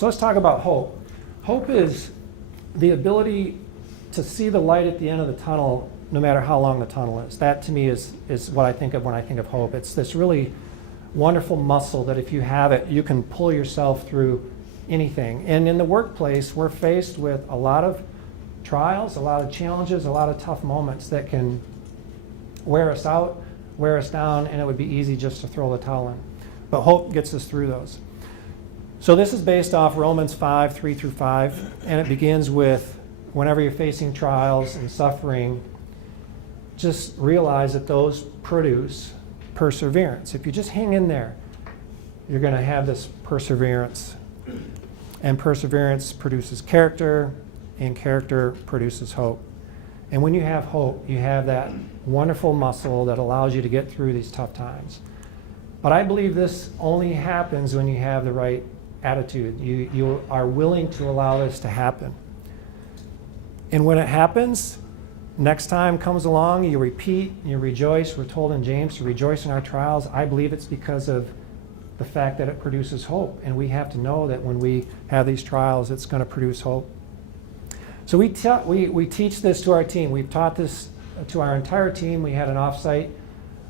So let's talk about hope. Hope is the ability to see the light at the end of the tunnel, no matter how long the tunnel is. That to me is what I think of when I think of hope. It's this really wonderful muscle that if you have it, you can pull yourself through anything. And in the workplace, we're faced with a lot of trials, a lot of challenges, a lot of tough moments that can wear us out, wear us down, and it would be easy just to throw the towel in. But hope gets us through those. So this is based off Romans 5, 3 through 5, and it begins with whenever you're facing trials and suffering, just realize that those produce perseverance. If you just hang in there, you're going to have this perseverance. And perseverance produces character, and character produces hope. And when you have hope, you have that wonderful muscle that allows you to get through these tough times. But I believe this only happens when you have the right attitude. You are willing to allow this to happen. And when it happens, next time comes along, you repeat, you rejoice. We're told in James to rejoice in our trials. I believe it's because of the fact that it produces hope. And we have to know that when we have these trials, it's going to produce hope. So we teach this to our team. We've taught this to our entire team. We had an offsite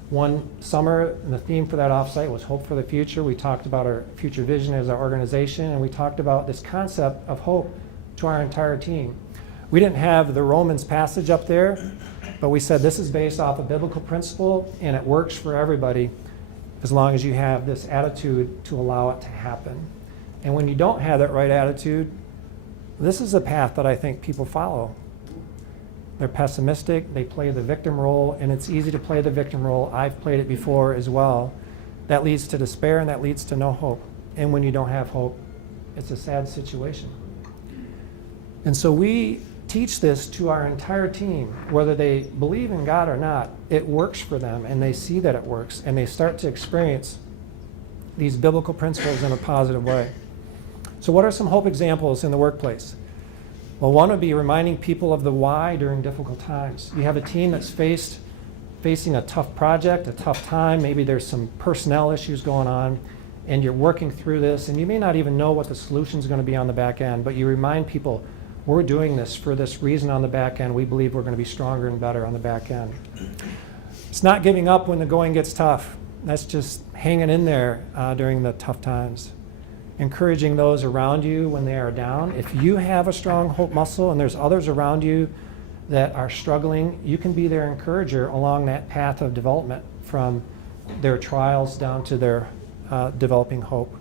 one summer, and the theme for that offsite was Hope for the Future. We talked about our future vision as our organization, and we talked about this concept of hope to our entire team. We didn't have the Romans passage up there, but we said this is based off a biblical principle, and it works for everybody as long as you have this attitude to allow it to happen. And when you don't have that right attitude, this is a path that I think people follow. They're pessimistic, they play the victim role, and it's easy to play the victim role. I've played it before as well. That leads to despair, and that leads to no hope. And when you don't have hope, it's a sad situation. And so we teach this to our entire team, whether they believe in God or not. It works for them, and they see that it works, and they start to experience these biblical principles in a positive way. So what are some hope examples in the workplace? Well, one would be reminding people of the why during difficult times. You have a team that's facing a tough project, a tough time. Maybe there's some personnel issues going on, and you're working through this, and you may not even know what the solution is going to be on the back end, but you remind people, we're doing this for this reason on the back end. We believe we're going to be stronger and better on the back end. It's not giving up when the going gets tough. That's just hanging in there during the tough times. Encouraging those around you when they are down. If you have a strong hope muscle and there's others around you that are struggling, you can be their encourager along that path of development from their trials down to their developing hope.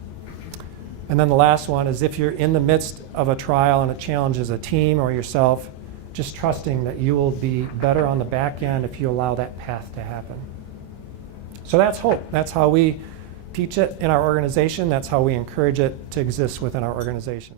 And then the last one is if you're in the midst of a trial and a challenge as a team or yourself, just trusting that you will be better on the back end if you allow that path to happen. So that's hope. That's how we teach it in our organization. That's how we encourage it to exist within our organization.